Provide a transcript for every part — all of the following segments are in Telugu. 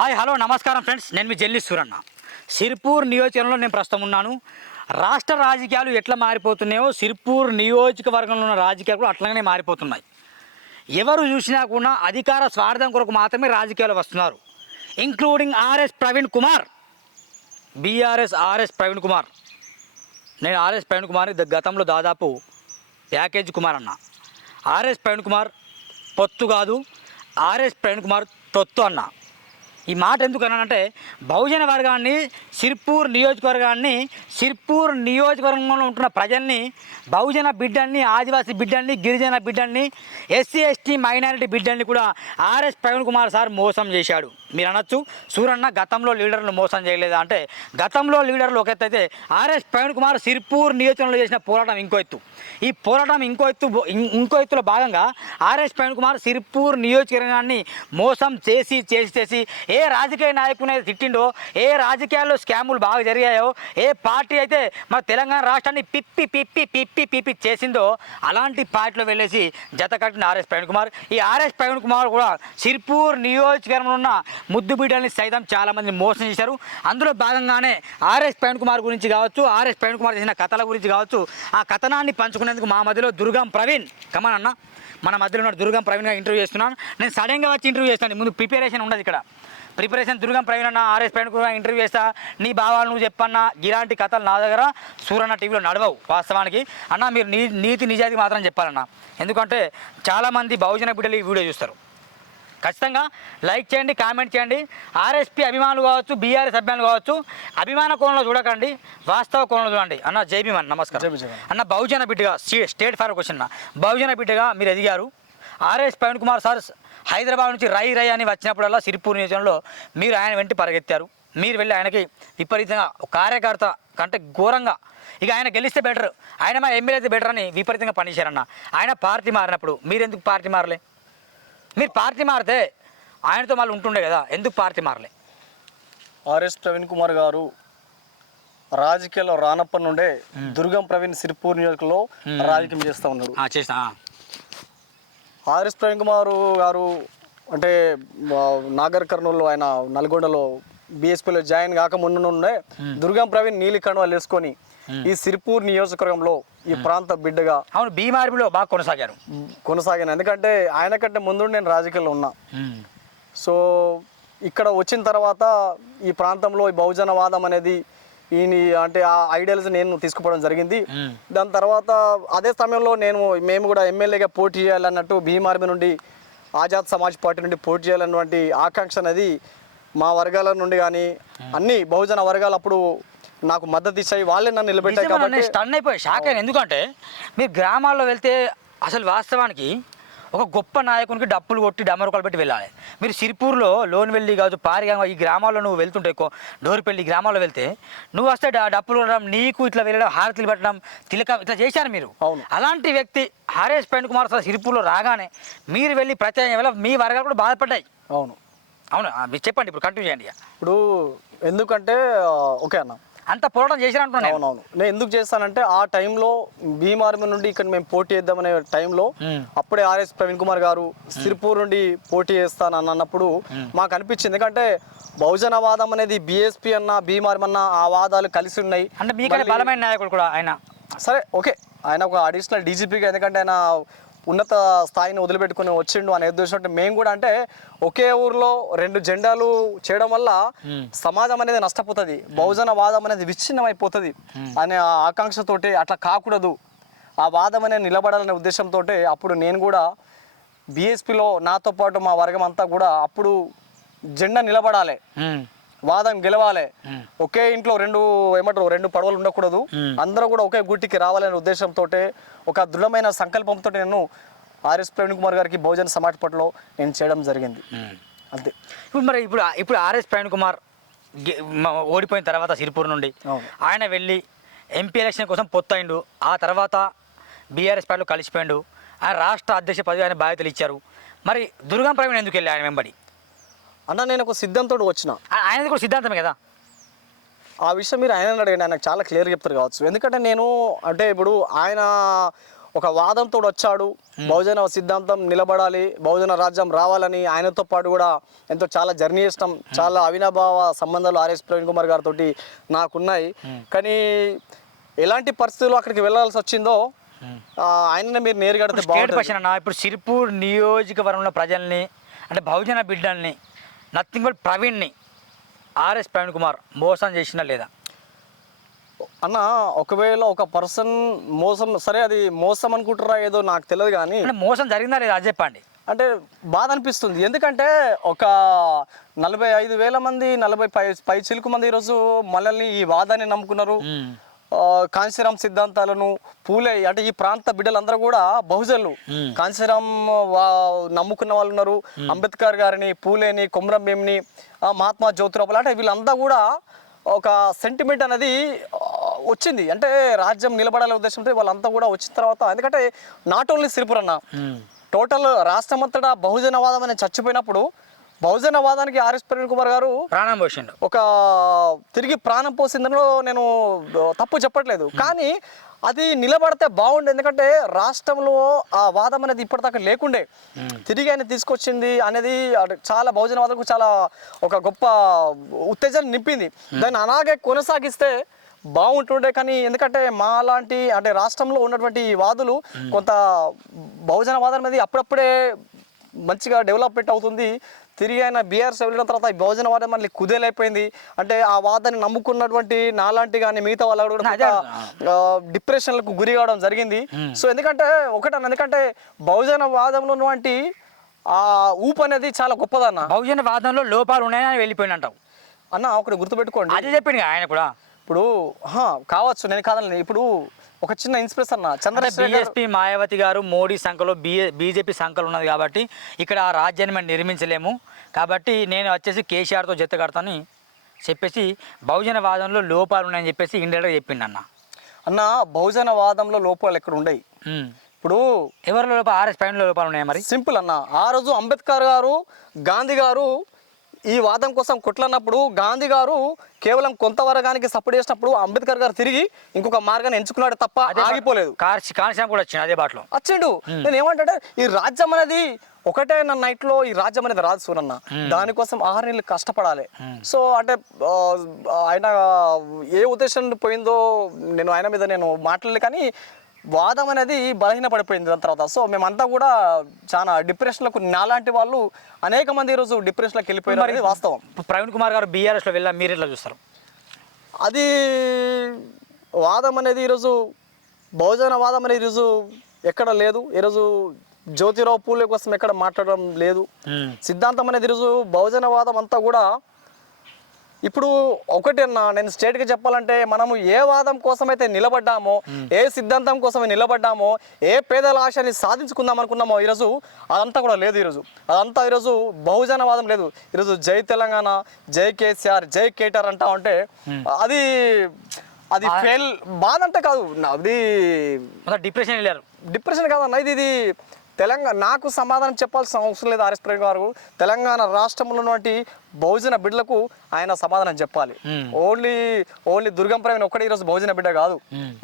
హాయ్ హలో నమస్కారం ఫ్రెండ్స్. నేను మీ జల్లి సూరన్న. సిర్పూర్ నియోజకవర్గంలో నేను ప్రస్తుతం ఉన్నాను. రాష్ట్ర రాజకీయాలు ఎట్లా మారిపోతున్నాయో సిర్పూర్ నియోజకవర్గంలో ఉన్న రాజకీయాలు కూడా అట్లానే మారిపోతున్నాయి. ఎవరు చూసినా కూడా అధికార స్వార్థం కొరకు మాత్రమే రాజకీయాలు వస్తున్నారు. Including RS Praveen Kumar. BRS RS Praveen Kumar. నేను ఆర్ఎస్ ప్రవీణ్ కుమార్ గతంలో దాదాపు ప్యాకేజ్ కుమార్ అన్న. ఆర్ఎస్ ప్రవీణ్ కుమార్ పొత్తు కాదు. ఆర్ఎస్ ప్రవీణ్ కుమార్ తొత్తు అన్న. ఈ మాట ఎందుకు అన్నానంటే బహుజన వర్గాన్ని సిర్పూర్ నియోజకవర్గాన్ని సిర్పూర్ నియోజకవర్గంలో ఉంటున్న ప్రజల్ని బహుజన బిడ్డల్ని ఆదివాసీ బిడ్డల్ని గిరిజన బిడ్డల్ని ఎస్సీ ఎస్టీ మైనారిటీ బిడ్డల్ని కూడా ఆర్ఎస్ ప్రవీణ్ కుమార్ సార్ మోసం చేశాడు. మీరు అనొచ్చు సూరన్న గతంలో లీడర్లు మోసం చేయలేదు? అంటే గతంలో లీడర్లు ఒక ఎత్తు అయితే ఆర్ఎస్ ప్రవీణ్ కుమార్ సిర్పూర్ నియోజకవర్గంలో చేసిన పోరాటం ఇంకో ఎత్తు. ఈ పోరాటం ఇంకో ఎత్తు ఇంకో ఎత్తులో భాగంగా ఆర్ఎస్ ప్రవీణ్ కుమార్ సిర్పూర్ నియోజకవర్గాన్ని మోసం చేసి చేసి చేసి ఏ రాజకీయ నాయకుని అయితే తిట్టిండో ఏ రాజకీయాల్లో స్కాములు బాగా జరిగాయో ఏ పార్టీ అయితే మన తెలంగాణ రాష్ట్రాన్ని పిప్పి పిప్పి పిప్పి పిప్పి చేసిందో అలాంటి పార్టీలో వెళ్ళేసి జత కట్టిన ఆర్ఎస్ ప్రవీణ్ కుమార్. ఈ ఆర్ఎస్ ప్రవీణ్ కుమార్ కూడా సిర్పూర్ నియోజకవర్గంలో ఉన్న ముద్దు బిడ్డల్ని సైతం చాలామంది మోసం చేశారు. అందులో భాగంగానే ఆర్ఎస్ ప్రవీణ్ కుమార్ గురించి కావచ్చు ఆర్ఎస్ ప్రవీణ్ కుమార్ చేసిన కథల గురించి కావచ్చు ఆ కథనాన్ని పంచుకునేందుకు మా మధ్యలో దుర్గం ప్రవీణ్. కమన్ అన్న మన మధ్యలో ఉన్న దుర్గం ప్రవీణ్గా ఇంటర్వ్యూ చేస్తున్నాను. నేను సడన్గా వచ్చి ఇంటర్వ్యూ చేస్తాను. ముందు ప్రిపరేషన్ ఉండదు ఇక్కడ. ప్రిపరేషన్ దుర్గం ప్రవీణ్ అన్న ఆర్ఎస్ ప్రవీణ్ కుమార్ ఇంటర్వ్యూ చేస్తా. నీ భావాలు నువ్వు చెప్పన్నా ఇలాంటి కథలు నా దగ్గర సూరన్న టీవీలో నడవవు వాస్తవానికి. అన్న మీరు నీ నీతి నిజాయితీ మాత్రం చెప్పాలన్న. ఎందుకంటే చాలామంది బహుజన బిడ్డలు ఈ వీడియో చూస్తారు. ఖచ్చితంగా లైక్ చేయండి కామెంట్ చేయండి. ఆర్ఎస్పీ అభిమానులు కావచ్చు బీఆర్ఎస్ అభిమానులు కావచ్చు అభిమాన కోణంలో చూడకండి వాస్తవ కోణంలో చూడండి. అన్న జై భీమన్ నమస్కారం. అన్న బహుజన బిడ్డగా స్టే- స్టేట్ ఫార్ క్వశ్చన్ బహుజన బిడ్డగా మీరు ఎదిగారు. ఆర్ఎస్ ప్రవీణ్ కుమార్ సార్ హైదరాబాద్ నుంచి రై రై అని వచ్చినప్పుడల్లా సిరిపూర్ నియోజకంలో మీరు ఆయన వెంట పరిగెత్తారు. మీరు వెళ్ళి ఆయనకి విపరీతంగా కార్యకర్త కంటే ఘోరంగా ఇక ఆయన గెలిస్తే బెటర్ ఆయన మా ఎమ్మెల్యే అయితే బెటర్ అని విపరీతంగా పనిచేశారన్న. ఆయన పార్టీ మారినప్పుడు మీరు ఎందుకు పార్టీ మారలే? మీరు పార్టీ మారితే ఆయనతో మళ్ళీ ఉంటుండే కదా ఎందుకు పార్టీ మారలే? ఆర్ఎస్ ప్రవీణ్ కుమార్ గారు రాజకీయాల్లో రానప్పటి నుండే దుర్గం ప్రవీణ్ సిరిపూర్ నియోజకలో రాజకీయం చేస్తూ ఉన్నాడు చేసిన. ఆర్ఎస్ ప్రవీణ్ కుమార్ గారు అంటే నాగర్ కర్నూలు ఆయన నల్గొండలో బీఎస్పీలో జాయిన్ కాక ముందు నుండే దుర్గం ప్రవీణ్ నీలి కండువాలు వేసుకొని ఈ సిరిపూర్ నియోజకవర్గంలో ఈ ప్రాంత బిడ్డగా అవును బీమార్బిలో బాగా కొనసాగారు. కొనసాగాను. ఎందుకంటే ఆయన కంటే ముందు నేను రాజకీయాల్లో ఉన్నా. సో ఇక్కడ వచ్చిన తర్వాత ఈ ప్రాంతంలో ఈ బహుజనవాదం అనేది ఈయన అంటే ఆ ఐడియాలజీ నేను తీసుకుపోవడం జరిగింది. దాని తర్వాత అదే సమయంలో నేను మేము కూడా ఎమ్మెల్యేగా పోటీ చేయాలన్నట్టు భీమార్మి నుండి ఆజాద్ సమాజ్ పార్టీ నుండి పోటీ చేయాలన్నటువంటి ఆకాంక్ష అనేది మా వర్గాల నుండి కానీ అన్ని బహుజన వర్గాలు అప్పుడు నాకు మద్దతు ఇచ్చాయి వాళ్ళే నన్ను నిలబెట్టాయి నిజంగా కాబట్టి స్టన్ అయిపోయి షాక్ అయినా. ఎందుకంటే మీరు గ్రామాల్లో వెళ్తే అసలు వాస్తవానికి ఒక గొప్ప నాయకునికి డప్పులు కొట్టి డమ్మరుకాలు పెట్టి వెళ్ళాలి. మీరు సిరిపూర్లో లోన్ వెళ్ళి కావచ్చు పారిగా ఈ గ్రామాల్లో నువ్వు వెళ్తుంటే ఎక్కువ డోరిపల్లి గ్రామాల్లో వెళ్తే నువ్వు వస్తే డప్పులు కొట్టడం నీకు ఇట్లా వెళ్ళడం హారతులు పెట్టడం తిలక ఇట్లా చేశారు మీరు. అవును. అలాంటి వ్యక్తి ఆర్ఎస్ ప్రవీణ్ కుమార్ సార్ సిరిపూర్లో రాగానే మీరు వెళ్ళి ప్రత్యేకంగా వెళ్ళ మీ వర్గాలు కూడా బాధపడ్డాయి. అవును. అవును? మీరు చెప్పండి ఇప్పుడు కంటిన్యూ చేయండి. ఇప్పుడు ఎందుకంటే ఓకే అన్న. అంత పోరాటం చేసినట్టున్నాను అవునవును. నేను ఎందుకు చేస్తానంటే ఆ టైంలో భీమార్మి నుండి ఇక్కడ మేము పోటీ చేద్దామనే టైంలో. అప్పుడే ఆర్ఎస్ ప్రవీణ్ కుమార్ గారు సిరిపూర్ నుండి పోటీ చేస్తాను అని అన్నప్పుడు మాకు అనిపించింది. ఎందుకంటే బహుజనవాదం అనేది బీఎస్పీ అన్న భీమార్మి అన్న ఆ వాదాలు కలిసి ఉన్నాయి. అంటే బలమైన నాయకుడు కూడా ఆయన. సరే ఓకే. ఆయన ఒక అడిషనల్ డీజీపీగా ఎందుకంటే ఆయన ఉన్నత స్థాయిని వదిలిపెట్టుకుని వచ్చిండు అనే ఉద్దేశం అంటే మేము కూడా అంటే ఒకే ఊర్లో రెండు జెండాలు చేయడం వల్ల సమాజం అనేది నష్టపోతుంది బహుజన వాదం అనేది విచ్ఛిన్నం అయిపోతుంది అనే ఆ ఆకాంక్షతోటి అట్లా కాకూడదు. ఆ వాదం అనేది నిలబడాలనే ఉద్దేశంతో అప్పుడు నేను కూడా బీఎస్పీలో నాతో పాటు మా వర్గం అంతా కూడా అప్పుడు జెండా నిలబడాలి. వాదం గెలవాలి. ఒకే ఇంట్లో రెండు ఏమంటారు రెండు పడవలు ఉండకూడదు. అందరూ కూడా ఒకే గుట్టికి రావాలనే ఉద్దేశంతో ఒక దృఢమైన సంకల్పంతో నేను ఆర్ఎస్ ప్రవీణ్ కుమార్ గారికి బహుజన సమాజ్ పట్ల నేను చేయడం జరిగింది. అంతే. ఇప్పుడు మరి ఇప్పుడు ఇప్పుడు ఆర్ఎస్ ప్రవీణ్ కుమార్ ఓడిపోయిన తర్వాత సిరిపూర్ నుండి. ఆయన వెళ్ళి ఎంపీ ఎలక్షన్ కోసం పొత్తయిండు. ఆ తర్వాత బీఆర్ఎస్ పార్టీలో కలిసిపోయిండు. ఆయన రాష్ట్ర అధ్యక్ష పదవి ఆయన బాధ్యతలు ఇచ్చారు. మరి దుర్గం ప్రవీణ్ ఎందుకు వెళ్ళి ఆయన వెంబడి? అన్న నేను ఒక సిద్ధంతో వచ్చిన ఆయనది కూడా సిద్ధాంతమే కదా? ఆ విషయం మీరు ఆయన అడగండి ఆయనకు చాలా క్లియర్గా చెప్తారు కావచ్చు. ఎందుకంటే నేను అంటే ఇప్పుడు ఆయన ఒక వాదంతో వచ్చాడు. బహుజన సిద్ధాంతం నిలబడాలి బహుజన రాజ్యం రావాలని ఆయనతో పాటు కూడా ఎంతో చాలా జర్నీ చేసినాం. చాలా అవినాభావ సంబంధాలు ఆర్ఎస్ ప్రవీణ్ కుమార్ గారితో నాకున్నాయి. కానీ ఎలాంటి పరిస్థితుల్లో అక్కడికి వెళ్ళాల్సి వచ్చిందో ఆ, ఆయననే మీరు నేరుగా ఇప్పుడు సిరిపూర్ నియోజకవర్గంలో ప్రజల్ని అంటే బహుజన బిడ్డల్ని నథింగ్ బట్ ప్రవీణ్ని ఆర్ఎస్ ప్రవీణ్ కుమార్ మోసం చేసినా లేదా? అన్న ఒకవేళ ఒక పర్సన్ మోసం సరే అది మోసం అనుకుంటారా ఏదో నాకు తెలియదు కానీ అంటే మోసం జరిగిందా లేదా అది చెప్పండి. అంటే బాధ అనిపిస్తుంది. ఎందుకంటే ఒక నలభై ఐదు వేల మంది నలభై పై పై చిలుకు మంది ఈరోజు మనల్ని ఈ వాదాన్ని నమ్ముకున్నారు. మ్మ్. ఆ, కాంశీరాం సిద్ధాంతాలను పూలే అంటే ఈ ప్రాంత బిడ్డలందరూ కూడా బహుజనులు. కాంశీరాం వా- నమ్ముకున్న వాళ్ళు ఉన్నారు. అంబేద్కర్ గారిని పూలేని కొమరం భీమ్ని ఆ, మహాత్మా జ్యోతిరావు అంటే వీళ్ళంతా కూడా ఒక సెంటిమెంట్ అనేది వచ్చింది. అంటే రాజ్యం నిలబడాలనే ఉద్దేశంతో వాళ్ళంతా కూడా వచ్చిన తర్వాత ఎందుకంటే నాట్ ఓన్లీ సిరిపురన్న. టోటల్ రాష్ట్రమంతటా బహుజనవాదం అనేది చచ్చిపోయినప్పుడు బహుజనవాదానికి ఆర్ఎస్ ప్రవీణ్ కుమార్ గారు ప్రాణం పోసిండు. ఒక తిరిగి ప్రాణం పోసిందనో నేను తప్పు చెప్పట్లేదు. కానీ అది నిలబడితే బాగుండు. ఎందుకంటే రాష్ట్రంలో ఆ వాదం అనేది ఇప్పటిదాకా లేకుండే. తిరిగి ఆయన తీసుకొచ్చింది అనేది చాలా బహుజనవాదకు చాలా ఒక గొప్ప ఉత్తేజాన్ని నింపింది. దాన్ని అలాగే కొనసాగిస్తే బాగుంటుండే. కానీ ఎందుకంటే మా లాంటి అంటే రాష్ట్రంలో ఉన్నటువంటి వాదులు కొంత బహుజన వాదం అనేది అప్పుడప్పుడే మంచిగా డెవలప్మెంట్ అవుతుంది. తిరిగి ఆయన బీఆర్ఎస్ వెళ్ళిన తర్వాత ఈ వాదం మళ్ళీ కుదేలైపోయింది. అంటే ఆ వాదాన్ని నమ్ముకున్నటువంటి నాలాంటి కానీ మిగతా వాళ్ళు కూడా డిప్రెషన్లకు గురి కావడం జరిగింది. సో ఎందుకంటే ఒకటన్న ఎందుకంటే బహుజన వాదంలో ఉన్నటువంటి ఆ ఊపు అనేది చాలా గొప్పదన్న. బహుజన వాదంలో లోపాలు ఉన్నాయని వెళ్ళిపోయిన అంటావు అన్న ఒకటి గుర్తుపెట్టుకోండి. అది చెప్పింది ఆయన కూడా. ఇప్పుడు హా, కావచ్చు నేను కాదని ఇప్పుడు ఒక చిన్న ఇన్స్పిరేషన్ అన్న. చంద్రశేఖర్ బీఎస్పీ మాయావతి గారు మోడీ సంఖలో బిఏ బీజేపీ సంఖలు ఉన్నది కాబట్టి ఇక్కడ ఆ రాజ్యాన్ని మనం నిర్మించలేము. కాబట్టి నేను వచ్చేసి కేసీఆర్తో జత కడతాని చెప్పేసి బహుజన వాదంలో లోపాలు ఉన్నాయని చెప్పేసి ఇండియాలో చెప్పిండు అన్న. అన్న బహుజన వాదంలో లోపాలు ఎక్కడ ఉండయి. ఇప్పుడు ఎవరిలో లోపాలు ఆర్ఎస్ పైన లోపాలు ఉన్నాయి మరి? సింపుల్ అన్న. ఆ రోజు అంబేద్కర్ గారు గాంధీ గారు ఈ వాదం కోసం కొట్లన్నప్పుడు గాంధీ గారు కేవలం కొంతవరగానికి సపోర్ట్ చేసినప్పుడు అంబేద్కర్ గారు తిరిగి ఇంకొక మార్గాన్ని ఎంచుకున్నాడు తప్ప ఆగిపోలేదు. కూడా వచ్చింది అదే బాటలో. వచ్చిండు. నేను ఏమంటే ఈ రాజ్యం అనేది ఒకటే నా నైట్లో ఈ రాజ్యం అనేది రాదు సూరన్న. దానికోసం ఆహార నీళ్ళు కష్టపడాలి. సో అంటే ఆయన ఏ ఉద్దేశం పోయిందో నేను ఆయన మీద నేను మాట్లాడలే కానీ వాదం అనేది బలహీన పడిపోయింది దాని తర్వాత. సో మేమంతా కూడా చాలా డిప్రెషన్లకు నాలాంటి వాళ్ళు అనేక మంది ఈరోజు డిప్రెషన్లోకి వెళ్ళిపోయారు అనేది వాస్తవం. ప్రవీణ్ కుమార్ గారు బీఆర్ఎస్లో వెళ్ళా మీరు ఎట్లా చూస్తారు? అది వాదం అనేది ఈరోజు బహుజన వాదం అనేది ఈరోజు ఎక్కడ లేదు. ఈరోజు జ్యోతిరావు పూలే కోసం ఎక్కడ మాట్లాడడం లేదు. సిద్ధాంతం అనేది ఈరోజు బహుజన వాదం అంతా కూడా ఇప్పుడు ఒకటి అన్న నేను స్ట్రేట్గా చెప్పాలంటే మనము ఏ వాదం కోసమైతే నిలబడ్డామో ఏ సిద్ధాంతం కోసమే నిలబడ్డామో ఏ పేదల ఆశని సాధించుకుందాం అనుకున్నామో ఈరోజు అదంతా కూడా లేదు ఈరోజు. అదంతా ఈరోజు బహుజన వాదం లేదు. ఈరోజు జై తెలంగాణ జై కేసీఆర్ జై కేటీఆర్ అంటా ఉంటే అది అది ఫెయిల్ బాధ అంటే కాదు. అది డిప్రెషన్ వెళ్ళారు. డిప్రెషన్ కాదన్న ఇది ఇది తెలంగాణ నాకు సమాధానం చెప్పాల్సిన అవసరం లేదు ఆర్ఎస్ ప్రవీణ్ గారు. తెలంగాణ రాష్ట్రంలో ఉన్నటువంటి బహుజన బిడ్డలకు ఆయన సమాధానం చెప్పాలి. ఓన్లీ ఓన్లీ దుర్గం ప్రవీణ్ ఒక్కడే ఈరోజు బహుజన బిడ్డ కాదు.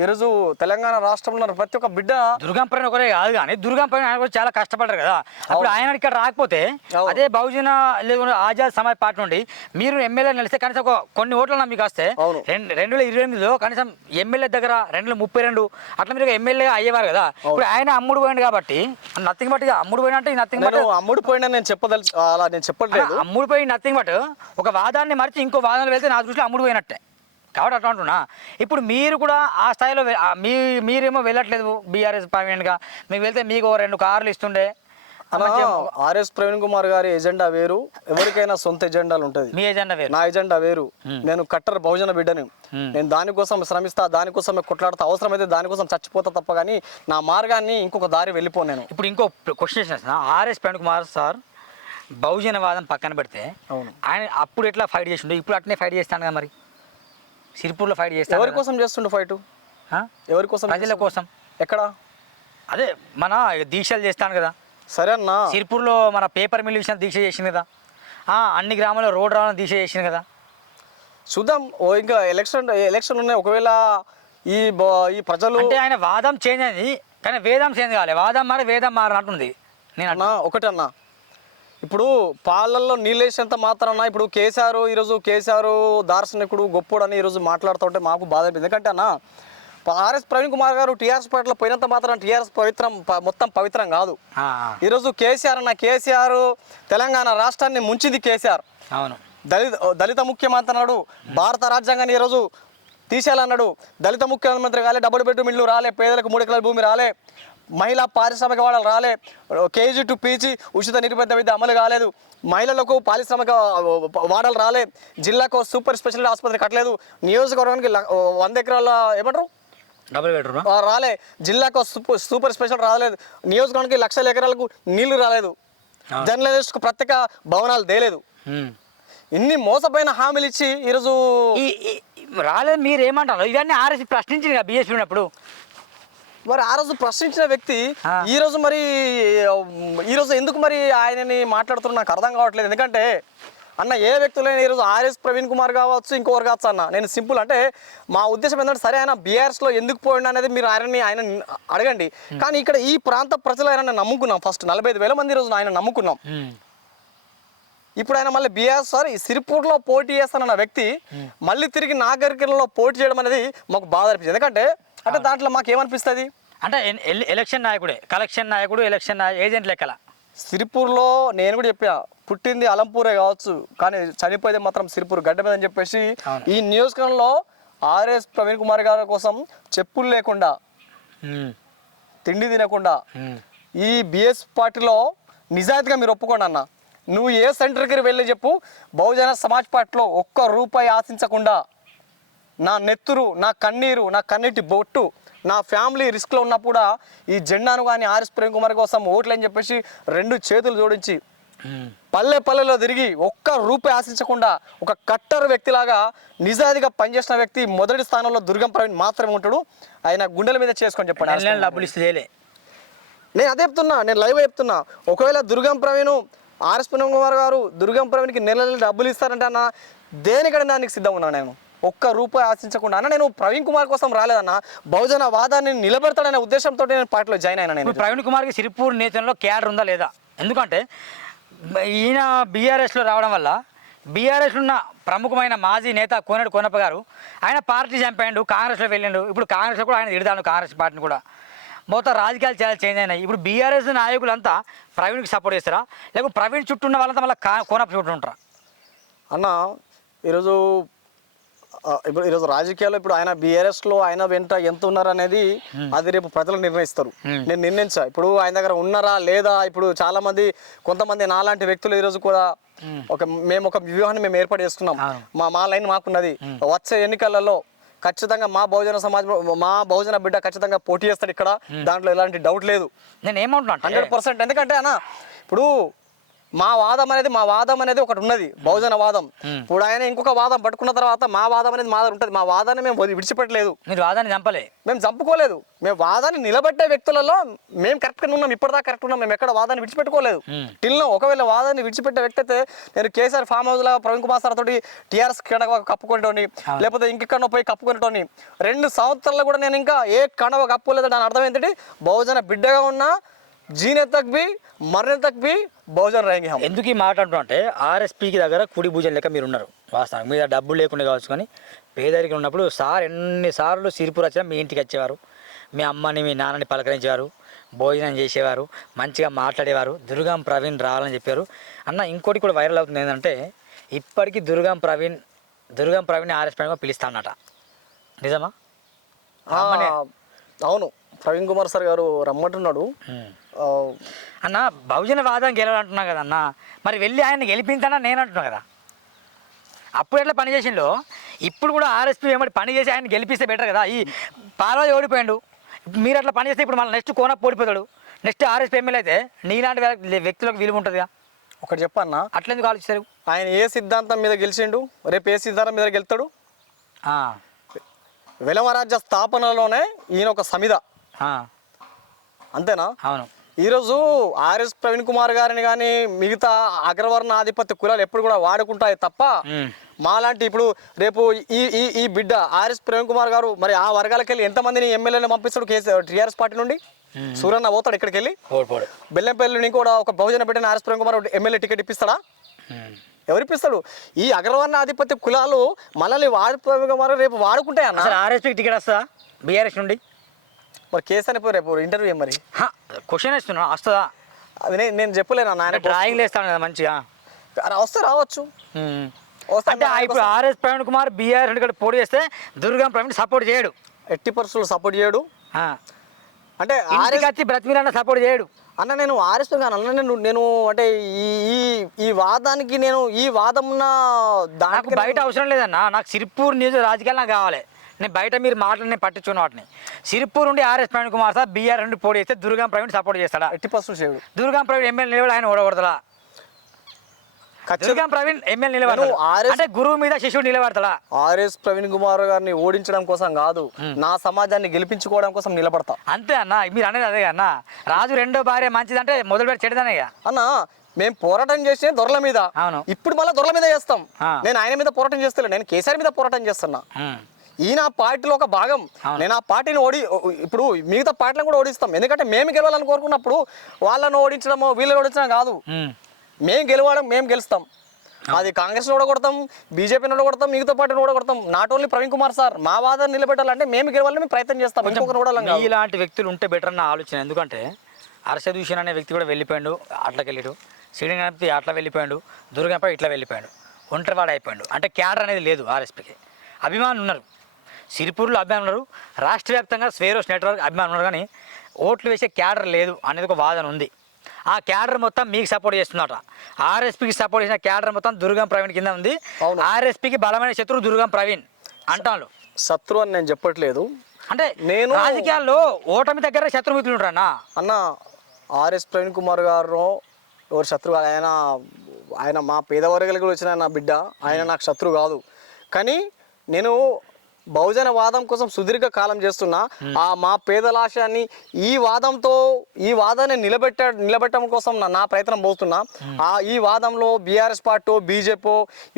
ఈరోజు తెలంగాణ రాష్ట్రంలో ప్రతి ఒక్క బిడ్డ దుర్గం ఒకరే కాదు కానీ దుర్గం పైన ఆయన చాలా కష్టపడ్డారు కదా అప్పుడు ఆయన ఇక్కడ రాకపోతే. అదే బహుజన ఆజాద్ సమాజ్ పార్టీ నుండి మీరు ఎమ్మెల్యే నిలిస్తే కనీసం ఒక కొన్ని ఓట్ల మీకు వస్తే. రెండు వేల ఇరవై ఎనిమిదిలో కనీసం ఎమ్మెల్యే దగ్గర రెండు వేల ముప్పై రెండు అట్లా మీరు ఎమ్మెల్యే అయ్యేవారు కదా ఇప్పుడు ఆయన అమ్ముడు పోయింది కాబట్టి నథింగ్ బట్ అమ్ముడు పోయిన అంటే నథింగ్ బట్ అమ్ముడు పోయినా నేను చెప్పదలు అలా నేను చెప్పట్లేదు అమ్ముడు పోయి నథింగ్ బట్ ఒక వాదాన్ని మరిచి ఇంకో వాదనలు వెళ్తే నా దృష్టిలో అమ్ముడు పోయినట్టే. కాబట్టి అట్లా అంటున్నా. ఇప్పుడు మీరు కూడా ఆ స్థాయిలో మీ మీరేమో వెళ్ళట్లేదు బీఆర్ఎస్ పర్మనెంట్గా మీకు వెళ్తే మీకు రెండు కార్లు ఇస్తుండే. ఆర్ఎస్ ప్రవీణ్ కుమార్ గారి ఎజెండా వేరు. ఎవరికైనా సొంత ఎజెండాలు ఉంటుంది. మీ ఎజెండా వేరు. నా ఎజెండా వేరు. నేను కట్టర్ బహుజన బిడ్డని. నేను దానికోసం శ్రమిస్తా దానికోసం కొట్లాడతా. అవసరమైతే దానికోసం చచ్చిపోతా తప్ప కానీ నా మార్గాన్ని ఇంకొక దారి వెళ్ళిపోను నేను. ఇప్పుడు ఇంకో క్వశ్చన్ చేసిన ఆర్ఎస్ ప్రవీణ్ కుమార్ సార్ బహుజనవాదం పక్కన పెడితే అవును. ఆయన అప్పుడు ఎట్లా ఫైట్ చేసిండు? ఇప్పుడు అట్నే ఫైట్ చేస్తాను కదా మరి? సిరిపూర్లో ఫైట్ చేస్తాను ఎవరి. కోసం చేస్తుండే ఫైట్? ఎవరి కోసం ప్రజల కోసం. ఎక్కడ? అదే మన దీక్షలు చేస్తాను కదా. సరే అన్నా. సిరిపూర్లో మన పేపర్ మిల్ విషయం దీక్ష చేసింది కదా. ఆ, అన్ని గ్రామాల్లో రోడ్ రావాలని దీక్ష చేసింది కదా. చూద్దాం. ఓ ఇంకా ఎలక్షన్ ఎలక్షన్ ఉన్నాయి. ఒకవేళ ఈ ఈ ప్రజలు అంటే ఆయన వాదం చేంజ్ అయింది. కానీ వేదం చేంజ్ కావాలి వాదం మారి వేదం మారినట్టుంది. నేను అన్నా ఒకటి అన్నా ఇప్పుడు పాలల్లో నీళ్ళేసేంత మాత్రాన ఇప్పుడు కేసీఆర్ ఈరోజు కేసీఆర్ దార్శనికుడు గొప్పోడు అని ఈరోజు మాట్లాడుతుంటే మాకు బాధ అనిపింది ఎందుకంటే అన్న ఆర్ఎస్ ప్రవీణ్ కుమార్ గారు టీఆర్ఎస్ పార్టీలో పోయినంత మాత్రం టీఆర్ఎస్ పవిత్రం మొత్తం పవిత్రం కాదు. ఈరోజు కేసీఆర్ అన్న కేసీఆర్ తెలంగాణ రాష్ట్రాన్ని ముంచింది కేసీఆర్. అవును. దళిత దళిత ముఖ్యమంత్రి అన్నాడు భారత రాజ్యాంగాన్ని ఈరోజు తీసేయాలన్నాడు. దళిత ముఖ్యమంత్రి కాలే డబుల్ బెడ్రూమ్ ఇల్లు రాలే పేదలకు మూడు ఎకరాల భూమి రాలే. మహిళా పారిశ్రామిక వాడలు రాలే. కేజీ టు పీజీ ఉచిత నిర్బంధ విద్య అమలు కాలేదు. మహిళలకు పారిశ్రామిక వాడలు రాలే. జిల్లాకు సూపర్ స్పెషాలిటీ ఆసుపత్రి కట్టలేదు. నియోజకవర్గానికి వంద ఎకరాల ఏమంటారు? Double bedroom? ఆ, రాలే. జిల్లాకు సూపర్ సూపర్ స్పెషల్ రాలేదు. నియోజకవర్గానికి లక్షల ఎకరాలకు నీళ్ళు రాలేదు. జర్నలిస్ట్కు ప్రత్యేక భవనాలు దేలేదు ఇన్ని మోసపోయిన హామీలు ఇచ్చి ఈరోజు రాలేదు. మీరు ఏమంటారు ఇవన్నీ ఆర్ఎస్ ప్రశ్నించింది బీఎస్పీ ఉన్నప్పుడు. మరి ఆ రోజు ప్రశ్నించిన వ్యక్తి. ఈ రోజు మరి ఈ రోజు ఎందుకు మరి ఆయనని మాట్లాడుతున్నా నాకు అర్థం కావట్లేదు. ఎందుకంటే అన్న ఏ వ్యక్తులైనా ఈరోజు ఆర్ఎస్ ప్రవీణ్ కుమార్ కావచ్చు ఇంకొకరు కావచ్చు అన్న. నేను సింపుల్ అంటే మా ఉద్దేశం ఏంటంటే సరే ఆయన బీఆర్ఎస్లో ఎందుకు పోయిండు అనేది మీరు ఆయనని ఆయన అడగండి. కానీ ఇక్కడ ఈ ప్రాంత ప్రజలు ఆయన నమ్ముకున్నాం ఫస్ట్. నలభై ఐదు వేల మంది ఈరోజు ఆయన నమ్ముకున్నాం. ఇప్పుడు ఆయన మళ్ళీ బీఆర్ సార్ సిరిపూర్లో పోటీ చేస్తానన్న వ్యక్తి మళ్ళీ తిరిగి నాగరికల్లో పోటీ చేయడం అనేది మాకు బాధ అనిపించింది. ఎందుకంటే అంటే దాంట్లో మాకు ఏమనిపిస్తుంది అంటే ఎలక్షన్ నాయకుడే కలెక్షన్ నాయకుడు ఎలక్షన్ నాయ- ఏజెంట్ లెక్కల. సిరిపూర్లో నేను కూడా చెప్పా పుట్టింది అలంపూరే కావచ్చు కానీ చనిపోయేది మాత్రం సిరిపూర్ గడ్డ మీద అని చెప్పేసి. ఈ నియోజకవర్గంలో ఆర్ఎస్ ప్రవీణ్ కుమార్ గారి కోసం చెప్పులు లేకుండా తిండి తినకుండా ఈ బిఎస్ పార్టీలో నిజాయితీగా మీరు ఒప్పుకోండి అన్న. నువ్వు ఏ సెంటర్కి వెళ్ళి చెప్పు బహుజన సమాజ్ పార్టీలో ఒక్క రూపాయి ఆశించకుండా నా నెత్తురు నా కన్నీరు నా కన్నీటి బొట్టు నా ఫ్యామిలీ రిస్క్లో ఉన్నప్పుడు కూడా ఈ జెండాను కానీ ఆర్ఎస్ ప్రేమ్ కుమార్ కోసం ఓట్లు అని చెప్పేసి రెండు చేతులు జోడించి. పల్లె పల్లెలో తిరిగి ఒక్క రూపాయి ఆశించకుండా ఒక కట్టర్ వ్యక్తిలాగా నిజాయితీగా పనిచేసిన వ్యక్తి మొదటి స్థానంలో దుర్గం ప్రవీణ్ మాత్రమే ఉంటాడు. ఆయన గుండెల మీద చేసుకొని చెప్పండి డబ్బులు ఇస్తే చేయలే. నేను అదే చెప్తున్నా నేను లైవ్ చెప్తున్నా. ఒకవేళ దుర్గం ప్రవీణ్ ఆర్ఎస్ పుణ్యం కుమార్ గారు దుర్గం ప్రవీణ్కి నెల నెల డబ్బులు ఇస్తారంటే అన్న దేనికైనా దానికి సిద్ధంగా ఉన్నాను నేను. ఒక్క రూపాయి ఆశించకుండా అన్న నేను ప్రవీణ్ కుమార్ కోసం రాలేదన్న బహుజన వాదాన్ని నిలబెడతాడనే ఉద్దేశంతో నేను పార్టీలో జాయిన్ అయినా నేను. ప్రవీణ్ కుమార్కి సిరిపూర్ నేతల్లో క్యాడర్ ఉందా లేదా? ఎందుకంటే ఈయన బీఆర్ఎస్లో రావడం వల్ల బీఆర్ఎస్ ఉన్న ప్రముఖమైన మాజీ నేత కోనేడు కోనప్ప గారు ఆయన పార్టీ చంపాడు కాంగ్రెస్లో వెళ్ళిండు. ఇప్పుడు కాంగ్రెస్లో కూడా ఆయన తిడతాను కాంగ్రెస్ పార్టీని కూడా. మొత్తం రాజకీయాలు చాలా చేంజ్ అయినాయి. ఇప్పుడు బీఆర్ఎస్ నాయకులంతా ప్రవీణ్కి సపోర్ట్ చేస్తారా? లేకపోతే ప్రవీణ్ చుట్టూ ఉన్న వాళ్ళంతా మళ్ళీ కా కోనప్ప చుట్టూ ఉంటారా? అన్న ఈరోజు ఇప్పుడు ఈరోజు రాజకీయాల్లో ఇప్పుడు ఆయన బీఆర్ఎస్లో ఆయన వెంట ఎంత ఉన్నారు అనేది అది రేపు ప్రజలు నిర్ణయిస్తారు. Hmm. నేను నిర్ణయించా. ఇప్పుడు ఆయన దగ్గర ఉన్నారా లేదా? ఇప్పుడు చాలా మంది కొంతమంది నాలాంటి వ్యక్తులు ఈరోజు కూడా ఒక మేము ఒక వ్యూహాన్ని మేము ఏర్పాటు చేసుకున్నాం. అవును. మా మా లైన్ మాకున్నది. వచ్చే ఎన్నికలలో ఖచ్చితంగా మా బహుజన సమాజం మా బహుజన బిడ్డ ఖచ్చితంగా పోటీ చేస్తాడు ఇక్కడ. దాంట్లో ఎలాంటి డౌట్ లేదు. నేను ఏమంటున్నా హండ్రెడ్ పర్సెంట్. ఎందుకంటే అన్న ఇప్పుడు మా వాదం అనేది మా వాదం అనేది ఒకటి ఉన్నది బహుజన వాదం. ఇప్పుడు ఆయన ఇంకొక వాదం పట్టుకున్న తర్వాత మా వాదం అనేది మా దగ్గర ఉంటుంది. మా వాదాన్ని మేము విడిచిపెట్టలేదు. మీరు వాదాన్ని చంపలే. మేము చంపుకోలేదు. మేము వాదాన్ని నిలబెట్టే వ్యక్తులలో మేము కరెక్ట్గా ఉన్నాం ఇప్పటిదాకా కరెక్ట్ ఉన్నాం. మేము ఎక్కడ వాదాన్ని విడిచిపెట్టుకోలేదు. టిల్లో ఒకవేళ వాదాన్ని విడిచిపెట్టే వ్యక్తి అయితే నేను కేసీఆర్ ఫామ్ హౌస్ లాగా ప్రవీణ్ కుమార్ సార్ తోటి టీఆర్ఎస్ కడవ కప్పుకుంటోని లేకపోతే ఇంకెక్కడో పోయి కప్పుకుంటోని రెండు సంవత్సరాలు కూడా నేను ఇంకా ఏ కడవ కప్పుకోలేదు దాని అర్థం ఏంటంటే బహుజన బిడ్డగా ఉన్నా జీన తక్ బి మరణ తక్ బి బహుజన్ రాయంగి హమ్. ఎందుకు ఈ మాట అంటే ఆర్ఎస్పీకి దగ్గర కుడి భుజం లేక మీరు ఉన్నారు వాస్తవానికి మీద డబ్బులు లేకుండా కావచ్చు కానీ పేదరికి ఉన్నప్పుడు సార్ ఎన్నిసార్లు సిరిపు వచ్చిన మీ ఇంటికి వచ్చేవారు? మీ అమ్మని మీ నాన్నని పలకరించేవారు? భోజనం చేసేవారు? మంచిగా మాట్లాడేవారు? దుర్గాం ప్రవీణ్ రావాలని చెప్పారు. అన్న ఇంకోటి కూడా వైరల్ అవుతుంది ఏంటంటే ఇప్పటికీ దుర్గాం ప్రవీణ్ దుర్గాం ప్రవీణ్ ఆర్ఎస్పీగా పిలుస్తానట. నిజమా? అవును. ప్రవీణ్ కుమార్ సార్ గారు రమ్మంటున్నాడు. అన్న బహుజన వాదం గెలవాలంటున్నా కదా అన్న మరి వెళ్ళి ఆయన గెలిపించానా నేను అంటున్నా కదా. అప్పుడు ఎట్లా పని చేసిండో? ఇప్పుడు కూడా ఆర్ఎస్పీ ఏమడి పని చేసి ఆయన గెలిపిస్తే బెటర్ కదా. ఈ పార్వతి ఓడిపోయాడు. మీరు అట్లా పని చేస్తే ఇప్పుడు మళ్ళీ నెక్స్ట్ కోన ఓడిపోతాడు. నెక్స్ట్ ఆర్ఎస్పీ ఎమ్మెల్యే అయితే నీలాంటి వ్యక్తి- వ్యక్తులకు విలువ ఉంటుందిగా. ఒకటి చెప్పన్నా. అట్లెందుకు ఆలోచిస్తారు? ఆయన ఏ సిద్ధాంతం మీద గెలిచిండు? రేపు ఏ సిద్ధాంతం మీద గెలుతాడు? వెలమరాజ్య స్థాపనలోనే ఈయన ఒక సమిద అంతేనా? అవును. ఈరోజు ఆర్ఎస్ ప్రవీణ్ కుమార్ గారిని కానీ మిగతా అగ్రవర్ణ ఆధిపత్య కులాలు ఎప్పుడు కూడా వాడుకుంటాయి తప్ప. మాలాంటి ఇప్పుడు రేపు ఈ ఈ ఈ బిడ్డ ఆర్ఎస్ ప్రవీణ్ కుమార్ గారు మరి ఆ వర్గాలకు వెళ్ళి ఎంతమందిని ఎమ్మెల్యేలు పంపిస్తాడు కేసీ టీఆర్ఎస్ పార్టీ నుండి? సూరన్న పోతాడు ఇక్కడికి వెళ్ళి బెల్లంపల్లి ఇంకోటి ఒక బహుజన పెట్టిన RS Prem Kumar MLA ticket ఇప్పిస్తాడా? ఎవరు ఇప్పిస్తాడు ఈ అగ్రవర్ణ ఆధిపత్య కులాలు మనల్ని వాడుకోవాలి రేపు వాడుకుంటాయి అన్న ఆర్ఎస్పీకి టికెట్ వస్తుందా? బీఆర్ఎస్ నుండి? మరి కేసు అని రేపు ఇంటర్వ్యూ మరి? క్వశ్చన్ వేస్తున్నా వస్తుందా? అది నేను నేను చెప్పలేను అన్న ఆయన డ్రాయింగ్ వేస్తాను కదా మంచిగా. వస్తే రావచ్చు. అంటే ఇప్పుడు ఆర్ఎస్ ప్రవీణ్ కుమార్ బీఆర్ రెండు కూడా పోటీ చేస్తే దుర్గం ప్రవీణ్ సపోర్ట్ చేయడు. ఎట్టి పరిస్థితులు సపోర్ట్ చేయడు. అంటే ఆర్ఎస్ వచ్చి బ్రతిమిరన్న సపోర్ట్ చేయడు. అన్న నేను ఆర్ఎస్ అన్న నేను నేను అంటే ఈ ఈ ఈ వాదానికి నేను ఈ వాదం దానికి బయట అవసరం లేదన్న నాకు సిరిపూర్ నియోజక రాజకీయాలు నాకు కావాలి. నేను బయట మీరు మాటలు నేను పట్టించుకున్న వాటిని. సిరిపూర్ నుండి RS Praveen Kumar sir BR నుండి పోటీ చేస్తే దుర్గం ప్రవీణ్ సపోర్ట్ చేస్తాడా? ఎట్టి పరిస్థితులు చేయడు. దుర్గం ప్రవీణ్ ఎమ్మెల్యే నిలబడి ఆయన ఖచ్చితంగా. దుర్గం ప్రవీణ్ ఎమ్మెల్యే నిలబడతాడు. అంటే గురువు మీద శిష్యుడు నిలబడతాడా ఆర్ఎస్ ప్రవీణ్ కుమార్ గారిని ఓడించడం కోసం కాదు నా సమాజాన్ని గెలిపించుకోవడం కోసం నిలబడతా. అంతే అన్న మీరు అనేది అదే అన్న. రాజు రెండో భార్య మంచిదంటే మొదలు పెట్టి చెడుదనే. అన్న మేము పోరాటం చేసే దొరల మీద. అవును. ఇప్పుడు మళ్ళీ దొరల మీద చేస్తాం. నేను ఆయన మీద పోరాటం చేస్తలే నేను కేసీఆర్ మీద పోరాటం చేస్తున్నా. ఈయన పార్టీలో ఒక భాగం. నేను ఆ పార్టీని ఓడి ఇప్పుడు మిగతా పార్టీలను కూడా ఓడిస్తాం. ఎందుకంటే మేము గెలవాలని కోరుకున్నప్పుడు వాళ్ళని ఓడించడమో వీళ్ళని ఓడించడం కాదు. మేము. గెలవడం మేము గెలుస్తాం. అది కాంగ్రెస్ ఓడగొడతాం బీజేపీని ఓడగొడతాం మిగతా పార్టీని ఓడగొడతాం. Not only Praveen Kumar sir మా వాదన నిలబెట్టాలంటే మేము గెలవాలని మేము ప్రయత్నం చేస్తాం. ఇంకొకరు ఓడాలని ఇలాంటి వ్యక్తులు ఉంటే బెటర్ అన్న ఆలోచన. ఎందుకంటే అరసద్ హుసేన్ అనే వ్యక్తి కూడా వెళ్ళిపోయాడు అట్లకి వెళ్ళాడు. శ్రీని గణపతి అట్లా వెళ్ళిపోయాడు దుర్గంపై ఇట్లా వెళ్ళిపోయాడు. ఒంటరివాడు అయిపోయాడు. అంటే క్యాడర్ అనేది లేదు ఆర్ఎస్పీకి అభిమానులు ఉన్నారు. సిరిపూర్లో అభిమానులు ఉన్నారు. రాష్ట్ర వ్యాప్తంగా స్వేరోస్ నెట్వర్క్ అభిమానులు కానీ ఓట్లు వేసే క్యాడర్ లేదు అనేది ఒక వాదన ఉంది. ఆ క్యాడర్ మొత్తం మీకు సపోర్ట్ చేస్తుందట. ఆర్ఎస్పీకి సపోర్ట్ చేసిన క్యాడర్ మొత్తం దుర్గం ప్రవీణ్ కింద ఉంది. అవును. ఆర్ఎస్పీకి బలమైన శత్రువు దుర్గం ప్రవీణ్ అంటాను శత్రు అని నేను చెప్పట్లేదు. అంటే నేను- రాజకీయాల్లో ఓటమి దగ్గర శత్రుమిత్రులు ఉంటారన్నా? అన్న ఆర్ఎస్ ప్రవీణ్ కుమార్ గారు ఎవరు శత్రువు. ఆయన ఆయన మా పేదవర్గాలకు వచ్చిన నా బిడ్డ. ఆయన నాకు శత్రువు కాదు. కానీ నేను బహుజన వాదం కోసం సుదీర్ఘ కాలం చేస్తున్నా ఆ మా పేదలాశాన్ని ఈ వాదంతో ఈ వాదాన్ని నిలబెట్ట నిలబెట్టడం కోసం నా- ప్రయత్నం పోతున్నా ఆ ఈ వాదంలో బీఆర్ఎస్ పార్టీ బీజేపీ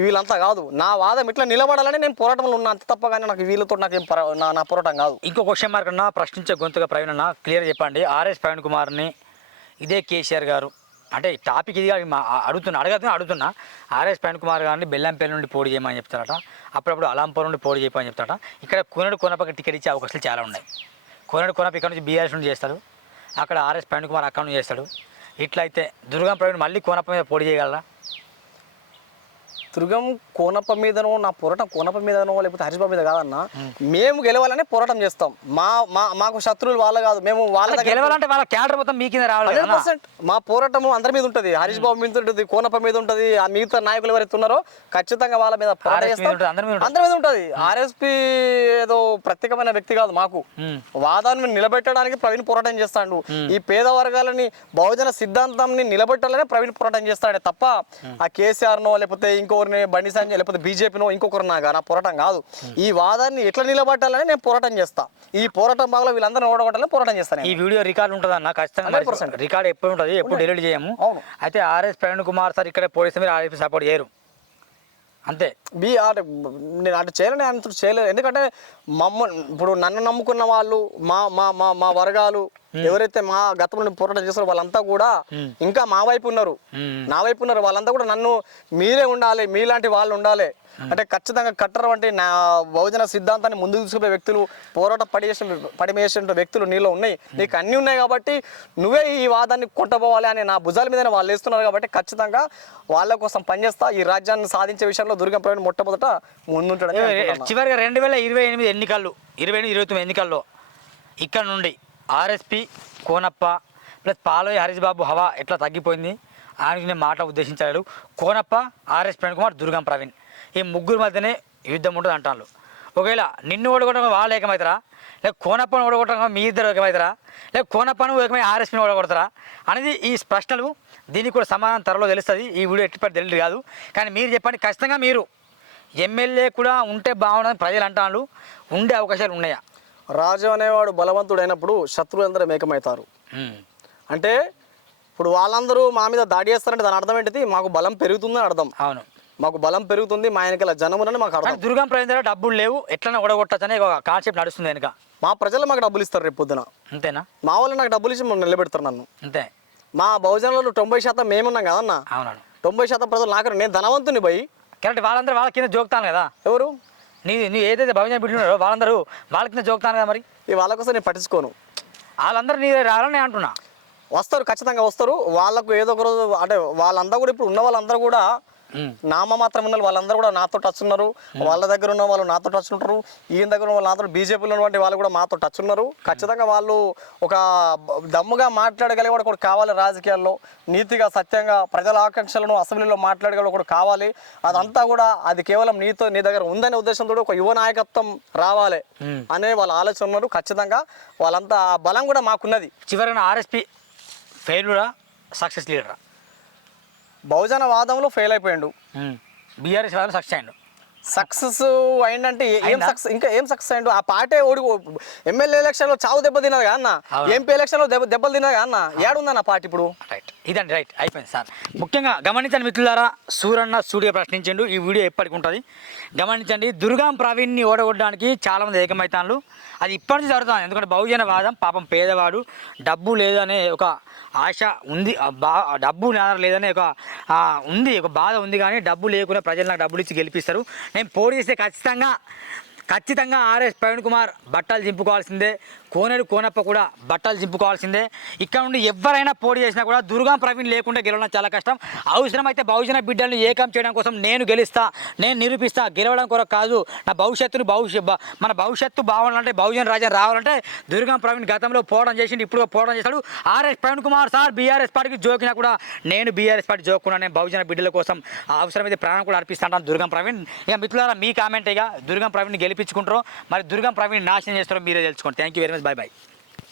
వీళ్ళంతా కాదు. నా వాదం ఇట్లా నిలబడాలని నేను పోరాటంలో ఉన్నా. అంత తప్ప కానీ నాకు వీళ్ళతో నాకు ఏం నా నా పోరాటం కాదు. ఇంకో క్వశ్చన్ మార్క్ అన్న ప్రశ్నించే గొంతుగా ప్రవీణ్ అన్న క్లియర్ చెప్పండి. ఆర్ఎస్ ప్రవీణ్ కుమార్ని ఇదే కేసీఆర్ గారు అంటే ఈ టాపిక్ ఇది అడుగుతున్నా అడగతున్నా అడుగుతున్నా. ఆర్ఎస్ ప్రణ్ కుమార్ గారిని బెల్లంపల్లి నుండి పోటీ చేయమని చెప్తారట. అప్పుడప్పుడు అలంపూర్ నుండి పోటీ చేయమని చెప్తారట. ఇక్కడ కొనడు కొనపక్క టికెట్ ఇచ్చే అవకాశాలు చాలా ఉన్నాయి. కొనడు కొనప ఇక్కడ నుంచి బీఆర్ఎస్ నుండి చేస్తాడు. అక్కడ ఆర్ఎస్ ప్రణ్ కుమార్ అక్కడ నుండి చేస్తాడు. ఇట్లా అయితే దుర్గం ప్రవీణ్ మళ్ళీ కోనప్ప మీద పోటీ చేయగలరా? దుర్గం కోనప్ప మీదనో నా పోరాటం కోనప్ప మీదనో లేకపోతే హరిబాబు మీద కాదన్న మేము. గెలవాలని పోరాటం చేస్తాం. మా మా మాకు శత్రువులు వాళ్ళ కాదు మేము వాళ్ళ గెలవాలంటే వాళ్ళ క్యాడర్ మొత్తం మీ కింద రావాలి పర్సెంట్. మా పోరాటము అందరి మీద ఉంటుంది. హరీష్ బాబు మీద ఉంటుంది కోనప్ప మీద ఉంటుంది ఆ మిగతా నాయకులు ఎవరైతే ఉన్నారో ఖచ్చితంగా వాళ్ళ మీద పోరాటం అందరి మీద ఉంటుంది. ఆర్ఎస్పి ఏదో ప్రత్యేకమైన వ్యక్తి కాదు మాకు. వాదాన్ని నిలబెట్టడానికి ప్రవీణ్ పోరాటం చేస్తాడు. ఈ పేద వర్గాలని బహుజన సిద్ధాంతాన్ని నిలబెట్టాలనే ప్రవీణ్ పోరాటం చేస్తాడే తప్ప ఆ కేసీఆర్ నో లేకపోతే ఇంకొకరిని బండి సంజయ్ లేకపోతే బీజేపీనో ఇంకొకరు నాగా నా పోరాటం కాదు. ఈ వాదాన్ని ఎట్లా నిలబెట్టాలని నేను పోరాటం చేస్తా. ఈ పోరాటం భాగంలో వీళ్ళందరినీ ఓడగొట్టాలని పోరాటం చేస్తాను ఈ వీడియో రికార్డు ఉంటుంది అన్న? ఖచ్చితంగా 100%. రికార్డ్ ఎప్పుడు ఉంటుంది? ఎప్పుడు డిలీట్ చేయము. అయితే ఆర్ఎస్ ప్రవీణ్ కుమార్ సార్ ఇక్కడ పోలీసు మీరు ఆర్ఎస్ సపోర్ట్ చేయరు. అంతే. బి అంటే నేను అటు చేయలేని అంత చేయలేదు. ఎందుకంటే మమ్మ ఇప్పుడు నన్ను నమ్ముకున్న వాళ్ళు మా మా మా మా వర్గాలు ఎవరైతే మా గతంలో పోరాటం చేస్తారో వాళ్ళంతా కూడా ఇంకా మా వైపు ఉన్నారు. నా వైపు ఉన్నారు. వాళ్ళంతా కూడా నన్ను మీరే ఉండాలి మీలాంటి వాళ్ళు ఉండాలి. అంటే ఖచ్చితంగా కట్టరు అంటే నా బహుజన సిద్ధాంతాన్ని ముందుకు తీసుకుపోయే వ్యక్తులు పోరాట పడిచేసిన పడిమేసిన వ్యక్తులు నీలో ఉన్నాయి. నీకు అన్నీ ఉన్నాయి కాబట్టి నువ్వే ఈ వాదాన్ని కొట్టబోవాలి అని నా భుజాల మీద వాళ్ళు వేస్తున్నారు కాబట్టి ఖచ్చితంగా వాళ్ళ కోసం పనిచేస్తా ఈ రాజ్యాన్ని సాధించే విషయంలో దుర్గం ప్రవీణ్ మొట్టమొదట అనుకుంటున్నా. చివరిగా రెండు వేల ఇరవై ఎనిమిది ఎన్నికల్లో ఇరవై ఎనిమిది ఇరవై తొమ్మిది ఎన్నికల్లో ఇక్కడ నుండి ఆర్ఎస్పి కోనప్ప ప్లస్ పాలోయ్ హరీష్ బాబు హవా ఎట్లా తగ్గిపోయింది? ఆయనకి నేను మాట ఉద్దేశించాడు. కోనప్ప ఆర్ఎస్ ప్రవీణ్ కుమార్ దుర్గం ప్రవీణ్. ఈ ముగ్గురు మధ్యనే యుద్ధం ఉంటుంది అంటాను ఒకవేళ నిన్ను ఓడగొట్టడం వాళ్ళు ఏకమవుతారా లేక కోనప్పను ఓడగొట్టడం మీ ఇద్దరు ఏకమవుతారా లేక కోనప్పను ఏకమై ఆర్ఎస్పిని ఓడగొడతారా? అనేది ఈ ప్రశ్నలు దీనికి కూడా సమాధానం త్వరలో తెలుస్తుంది. ఈ వీడియో ఎట్టిపడి తెలియదు కాదు. కానీ మీరు చెప్పండి ఖచ్చితంగా మీరు ఎమ్మెల్యే కూడా ఉంటే బాగుండదని ప్రజలు అంటాను ఉండే అవకాశాలు ఉన్నాయా? రాజు అనేవాడు బలవంతుడు అయినప్పుడు శత్రువులందరూ ఏకమవుతారు. అంటే ఇప్పుడు వాళ్ళందరూ మా మీద దాడి చేస్తారంటే దాని అర్థం ఏంటిది? మాకు బలం పెరుగుతుందని అర్థం. అవును. మాకు బలం పెరుగుతుంది మా ఆయనకి జనమునని మాకు అర్థం. దుర్గం ప్రవీణ్ దగ్గర డబ్బులు లేవు ఓడగొట్టచ్చనే ఒక కాన్సెప్ట్ నడుస్తుంది వెనుక. మా ప్రజలు మాకు డబ్బులు ఇస్తారు రేపు పొద్దున. అంతేనా? మా వాళ్ళు నాకు డబ్బులు ఇచ్చి నిలబెడతారు నన్ను. అంతే. మా బహుజనులలో తొంభై శాతం మేమున్నాం కదన్న అవునాడు తొంభై శాతం ప్రజలు నాకు నేను ధనవంతుని పోయి. కరెక్ట్ వాళ్ళందరూ వాళ్ళ కింద జోకుతాను కదా? ఎవరు? నీ నీ ఏదైతే భవిష్యత్ బిడ్డున్నారో వాళ్ళందరూ వాళ్ళ కింద జోకుతాను కదా మరి? ఈ వాళ్ళ కోసం నేను పట్టించుకోను. వాళ్ళందరూ నీ రావాలని నేను అంటున్నా. వస్తారు ఖచ్చితంగా వస్తారు. వాళ్ళకు ఏదో ఒక రోజు అంటే వాళ్ళందరూ కూడా ఇప్పుడు ఉన్న వాళ్ళందరూ కూడా. నామ మాత్రం ఉన్న వాళ్ళందరూ కూడా నాతో టచ్ ఉన్నారు. వాళ్ళ దగ్గర ఉన్న వాళ్ళు నాతో టచ్ ఉంటారు. ఈయన దగ్గర ఉన్న వాళ్ళు నాతో బీజేపీలో ఉన్నటువంటి వాళ్ళు కూడా మాతో టచ్ ఉన్నారు. ఖచ్చితంగా వాళ్ళు ఒక దమ్ముగా మాట్లాడగలిగే వాడు ఒకటి కావాలి రాజకీయాల్లో. నీతిగా సత్యంగా ప్రజల ఆకాంక్షలను అసెంబ్లీలో మాట్లాడగలిగే ఒకటి కావాలి. అదంతా కూడా అది కేవలం నీతో నీ దగ్గర ఉందనే ఉద్దేశంతో ఒక యువ నాయకత్వం రావాలి. అనే వాళ్ళ ఆలోచన ఉన్నారు. ఖచ్చితంగా వాళ్ళంతా బలం కూడా మాకున్నది. చివరిన ఆర్ఎస్పి ఫెయిల్యూరా సక్సెస్ లీడరా బహుజన వాదంలో ఫెయిల్ అయిపోయాడు. బీఆర్ఎస్ వాళ్ళు సక్సెస్ అయ్యాడు. సక్సెస్ అయిందంటే ఏ-? సక్సెస్ ఇంకా ఏం సక్సెస్ అయిండు ఆ పార్టీ ఓడి ఎమ్మెల్యే ఎలక్షన్లో చావు దెబ్బ తిన్నది కదా అన్న. ఎంపీ ఎలక్షన్లో దెబ్బ దెబ్బలు తిన్నది కదా అన్న? ఏడుందన్న పార్టీ ఇప్పుడు? రైట్. ఇదండి రైట్. అయిపోయింది సార్. ముఖ్యంగా గమనించండి మిత్రులారా సూరన్న స్టూడియో ప్రశ్నించండు. ఈ వీడియో ఎప్పటికి ఉంటుంది? గమనించండి దుర్గాం ప్రవీణ్ని ఓడగొట్టడానికి చాలామంది ఏకమవుతాను అది ఇప్పటి నుంచి జరుగుతుంది. ఎందుకంటే బహుజన వాదం పాపం పేదవాడు. డబ్బు లేదనే ఒక ఆశ ఉంది. బా డబ్బు లేదనే ఒక ఉంది. ఒక బాధ ఉంది కానీ డబ్బు లేకుండా ప్రజలు నాకు డబ్బులు ఇచ్చి గెలిపిస్తారు. నేను పోటీ చేస్తే ఖచ్చితంగా ఖచ్చితంగా ఆర్ఎస్ ప్రవీణ్ కుమార్ బట్టలు దింపుకోవాల్సిందే కోనేరు కోనప్ప కూడా బట్టలు దింపుకోవాల్సిందే ఇక్కడ నుండి ఎవరైనా పోటీ చేసినా కూడా దుర్గం ప్రవీణ్ లేకుండా గెలవడం చాలా కష్టం. అవసరమైతే బహుజన బిడ్డలను ఏకం చేయడం కోసం నేను గెలుస్తా నేను నిరూపిస్తా గెలవడం కొరకు కాదు. నా భవిష్యత్తును భవిష్య మన భవిష్యత్తు బావాలంటే బహుజన రాజ్యం రావాలంటే దుర్గం ప్రవీణ్ గతంలో పోవడం చేసిండు ఇప్పుడు పోవడం చేశాడు RS Praveen Kumar sir BRS పార్టీకి జోకినా కూడా నేను బీఆర్ఎస్ పార్టీ జోకున్నా నేను బహుజన బిడ్డల కోసం. అవసరమైతే ప్రాణం కూడా అర్పిస్తాను దుర్గం ప్రవీణ్. ఇక మిత్రులారా మీ కామెంట్ ఇక. దుర్గం ప్రవీణ్ గెలిపి గెలిపించుకుంటారో మరి దుర్గం ప్రవీణ్ నాశనం చేస్తారో మీరే తెలుసుకోండి. Thank you very much bye bye